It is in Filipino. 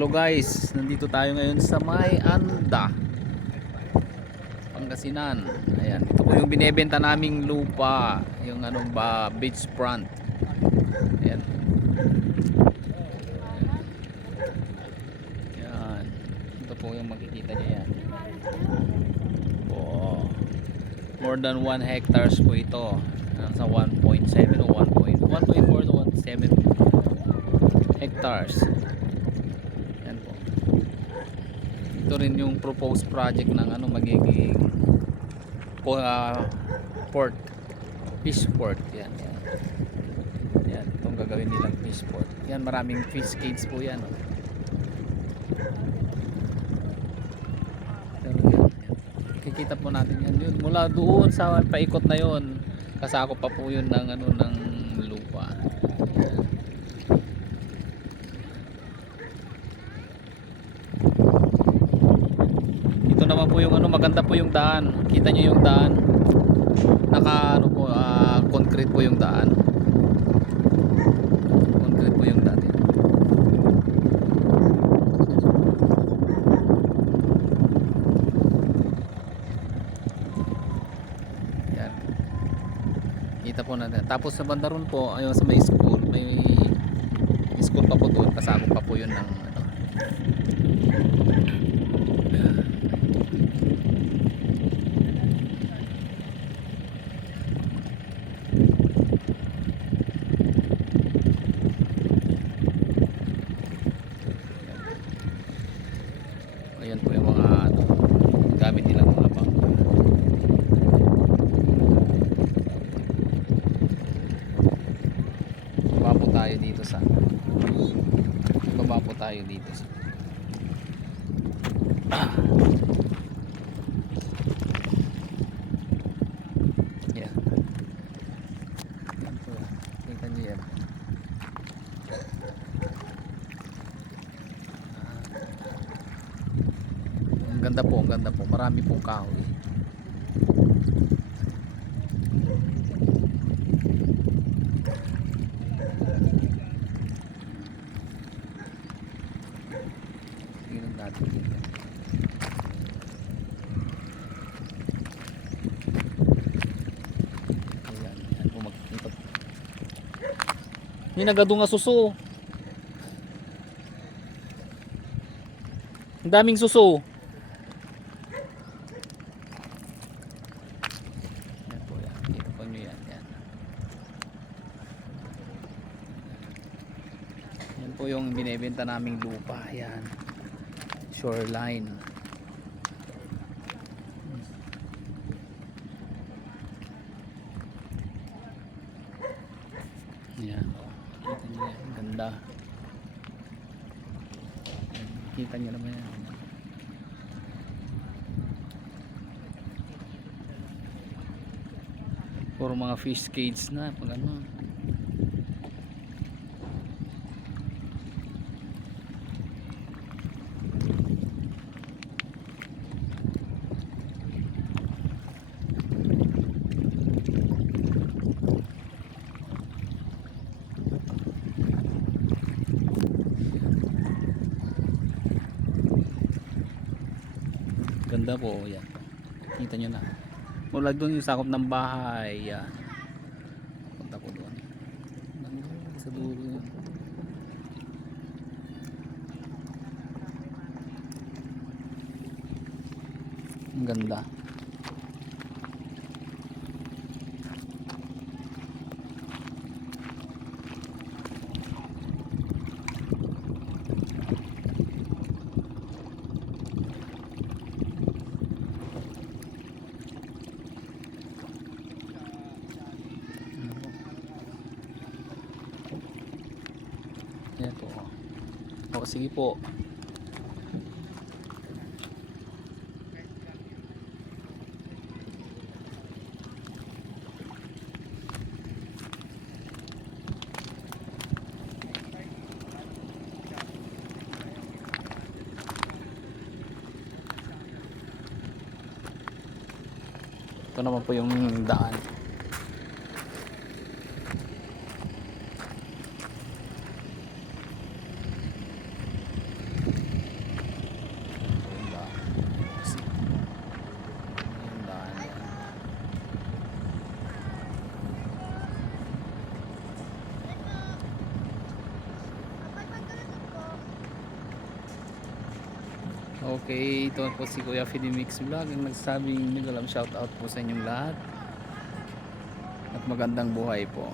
Hello guys, nandito tayo ngayon sa May Anda, Pangasinan. Ayan, ito po yung binebenta naming lupa, yung anong ba, beachfront. Ayan. Ayan. Ito po yung makikita niya yan. Oh, more than 1 hectares po ito. Sa 1.7 o 1.4 to 1.7 hectares. Ito rin yung proposed project ng ano magiging port, fish port. Yan, yan. Yan, itong gagawin nilang fish port. Yan, maraming fish cage po yan. Pero yan, yan. Kikita po natin yan. Yun, mula doon sa paikot na yun, kasako pa po yun ng ano ng lupa. Naman po yung ano, maganda po yung daan. Kita niyo yung daan. Naka ano po, concrete po yung daan. Concrete po yung daan. Yan. Kita po natin. Tapos sa banda ron po, ayun sa may school, pa po doon. Kasama pa po yun ng ano. Ayan po yung mga ano, gamit nilang mga bangka. Baba po tayo dito sa yeah. Yan po, kita niyo yan. Ang ganda po, marami pong kahoy. Tingnan natin dito. Ayan, ayan po makikita. Hindi nagado nga suso. Ang daming suso. Yan po yung binebenta naming lupa. Yan, shoreline. Yan, kita nyo yan, ganda. Kita nyo naman yan. Puro mga fish cage na pag ano. Ganda po yan. Kita nyo na. Mula doon yung sakop ng bahay. Yan. Punta po doon. Sa dulo yun. Ang ganda. Yan po. O sige po. Ito naman po yung daan. Okay, ito po si Kuya Fidimix Vlog ang nagsabing shout out po sa inyong lahat at magandang buhay po.